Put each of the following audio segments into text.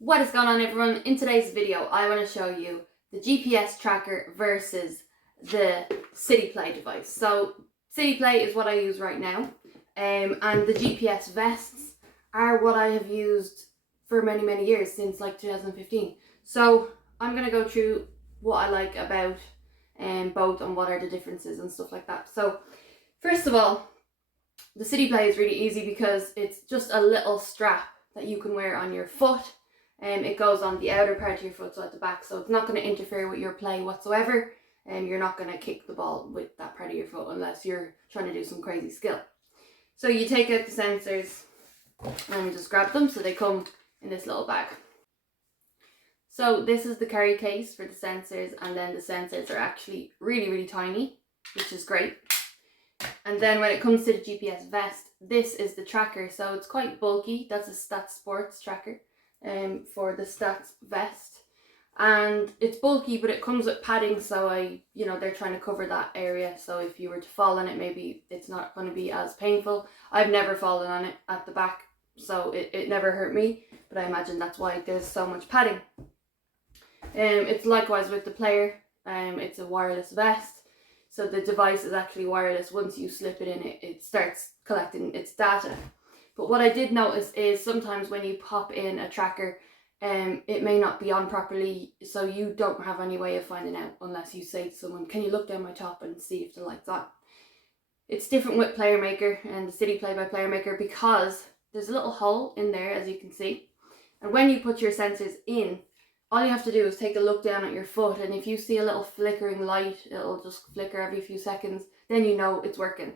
What is going on, everyone? In today's video I want to show you the GPS tracker versus the CityPlay device. So CityPlay is what I use right now, and the GPS vests are what I have used for many years, since like 2015. So I'm going to go through what I like about both and what are the differences and stuff like that. So first of all, the CityPlay is really easy because it's just a little strap that you can wear on your foot. It goes on the outer part of your foot, so at the back, so it's not going to interfere with your play whatsoever, and you're not going to kick the ball with that part of your foot unless you're trying to do some crazy skill. So you take out the sensors and just grab them, so they come in this little bag. So this is the carry case for the sensors, and then the sensors are actually really tiny, which is great. And then when it comes to the GPS vest, this is the tracker, so it's quite bulky. That's a Stats Sports tracker for the Stats vest, and it's bulky, but it comes with padding, so they're trying to cover that area, so if you were to fall on it, maybe it's not going to be as painful. I've never fallen on it at the back, so it never hurt me, but I imagine that's why there's so much padding. It's likewise with the player. It's a wireless vest, so the device is actually wireless. Once you slip it in, it starts collecting its data. But what I did notice is sometimes when you pop in a tracker, it may not be on properly, so you don't have any way of finding out unless you say to someone, can you look down my top and see if the light's on? It's different with Playermaker and the CityPlay by Playermaker because there's a little hole in there, as you can see. And when you put your sensors in, all you have to do is take a look down at your foot, and if you see a little flickering light, it'll just flicker every few seconds, then you know it's working.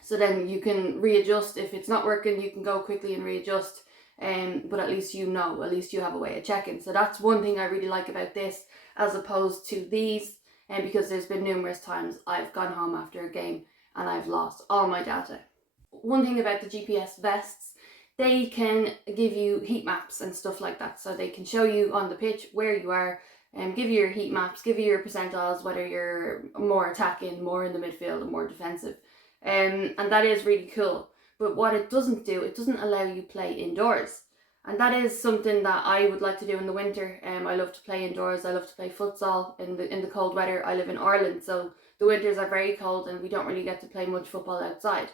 So then you can readjust. If it's not working, you can go quickly and readjust, but at least you have a way of checking. So that's one thing I really like about this as opposed to these, and because there's been numerous times I've gone home after a game and I've lost all my data. One thing about the GPS vests, they can give you heat maps and stuff like that, so they can show you on the pitch where you are, and give you your heat maps, give you your percentiles, whether you're more attacking, more in the midfield, or more defensive. And that is really cool. But what it doesn't do, it doesn't allow you play indoors, and that is something that I would like to do in the winter. I love to play indoors. I love to play futsal in the cold weather. I live in Ireland, so the winters are very cold and we don't really get to play much football outside.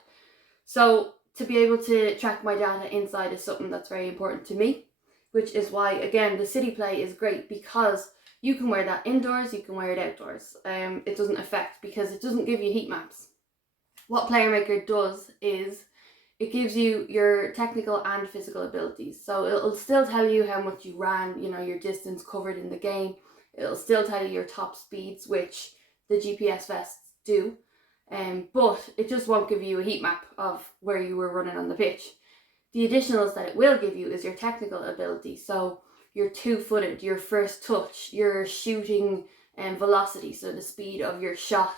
So to be able to track my data inside is something that's very important to me, which is why, again, the CityPlay is great, because you can wear that indoors, you can wear it outdoors. It doesn't affect, because it doesn't give you heat maps. What Playermaker does is it gives you your technical and physical abilities. So it'll still tell you how much you ran, your distance covered in the game. It'll still tell you your top speeds, which the GPS vests do. But it just won't give you a heat map of where you were running on the pitch. The additionals that it will give you is your technical ability. So your two-footed, your first touch, your shooting velocity, so the speed of your shot.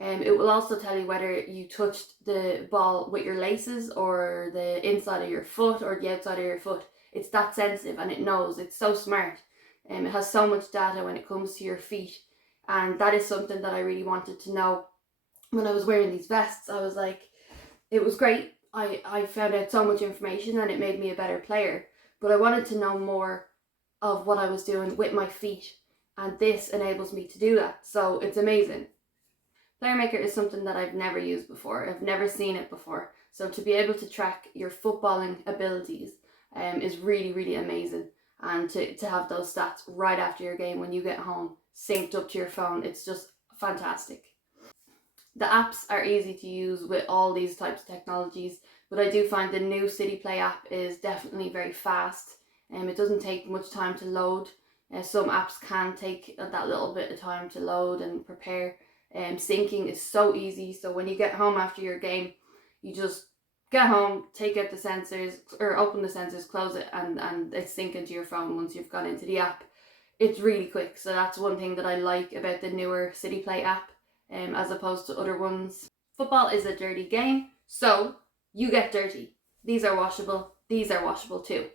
It will also tell you whether you touched the ball with your laces or the inside of your foot or the outside of your foot. It's that sensitive, and it knows. It's so smart. It has so much data when it comes to your feet, and that is something that I really wanted to know. When I was wearing these vests, I was like, it was great. I found out so much information and it made me a better player, but I wanted to know more of what I was doing with my feet, and this enables me to do that. So it's amazing. Playermaker is something that I've never used before. I've never seen it before. So to be able to track your footballing abilities is really amazing. And to have those stats right after your game when you get home, synced up to your phone, it's just fantastic. The apps are easy to use with all these types of technologies, but I do find the new CityPlay app is definitely very fast. It doesn't take much time to load. Some apps can take that little bit of time to load and prepare. Syncing is so easy, so when you get home after your game, you just get home, take out the sensors, or open the sensors, close it, and it's syncing to your phone once you've gone into the app. It's really quick, so that's one thing that I like about the newer CityPlay app, as opposed to other ones. Football is a dirty game, so you get dirty. These are washable, these are washable too.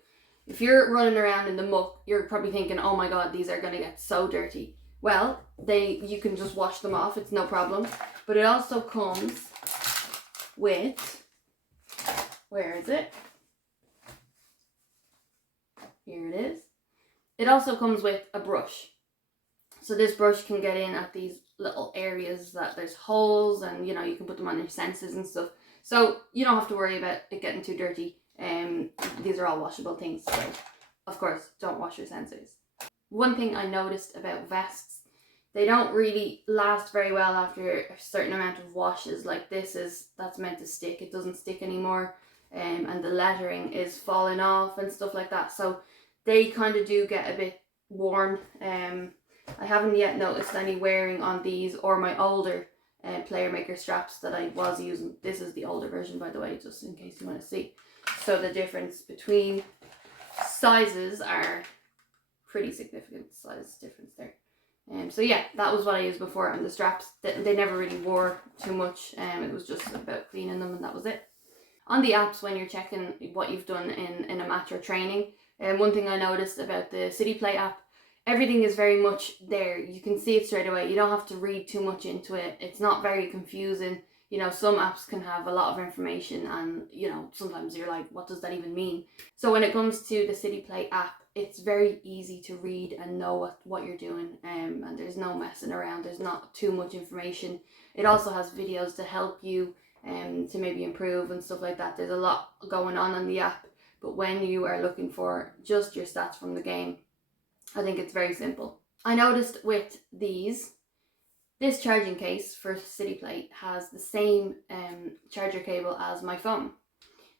If you're running around in the muck, you're probably thinking, oh my god, these are going to get so dirty. Well, you can just wash them off, it's no problem. But it also comes with, where is it? Here it is. It also comes with a brush. So this brush can get in at these little areas that there's holes, and you know, you can put them on your sensors and stuff. So you don't have to worry about it getting too dirty. These are all washable things, so of course don't wash your sensors. One thing I noticed about vests, they don't really last very well after a certain amount of washes. Like that's meant to stick, it doesn't stick anymore, and the lettering is falling off and stuff like that. So they kind of do get a bit worn. I haven't yet noticed any wearing on these or my older Playermaker straps that I was using. This is the older version, by the way, just in case you want to see. So the difference between sizes are pretty significant, size difference there. So yeah, that was what I used before, and the straps, they never really wore too much. It was just about cleaning them and that was it. On the apps, when you're checking what you've done in a match or training, one thing I noticed about the CityPlay app, everything is very much there. You can see it straight away. You don't have to read too much into it. It's not very confusing. You know, some apps can have a lot of information, and you know, sometimes you're like, what does that even mean? So when it comes to the CityPlay app, it's very easy to read and know what you're doing, and there's no messing around. There's not too much information. It also has videos to help you to maybe improve and stuff like that. There's a lot going on the app, but when you are looking for just your stats from the game, I think it's very simple. I noticed with this charging case for CityPlay has the same charger cable as my phone.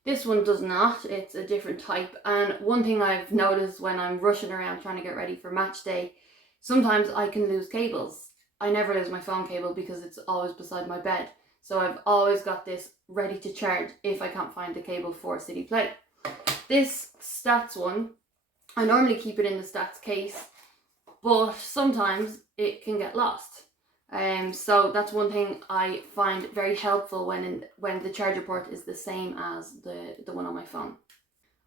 This one does not, it's a different type. And one thing I've noticed when I'm rushing around trying to get ready for match day, sometimes I can lose cables. I never lose my phone cable because it's always beside my bed. So I've always got this ready to charge if I can't find the cable for CityPlay. This stats one, I normally keep it in the stats case, but sometimes it can get lost. So that's one thing I find very helpful when the charger port is the same as the one on my phone.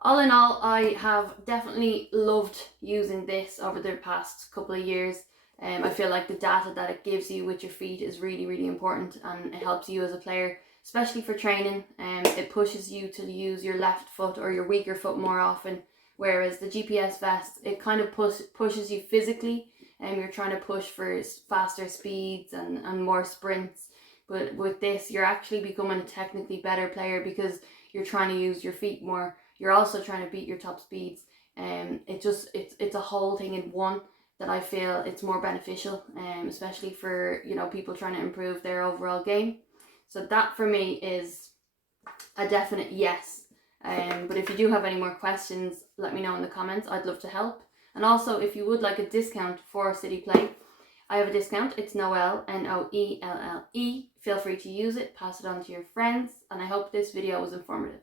All in all, I have definitely loved using this over the past couple of years. I feel like the data that it gives you with your feet is really, really important, and it helps you as a player, especially for training. It pushes you to use your left foot or your weaker foot more often, whereas the GPS vest, it kind of pushes you physically, and you're trying to push for faster speeds and more sprints. But with this, you're actually becoming a technically better player because you're trying to use your feet more. You're also trying to beat your top speeds. It's a whole thing in one that I feel it's more beneficial, especially for, you know, people trying to improve their overall game. So that for me is a definite yes. But if you do have any more questions, let me know in the comments. I'd love to help. And also, if you would like a discount for CityPlay, I have a discount. It's Noelle, Noelle. Feel free to use it, pass it on to your friends, and I hope this video was informative.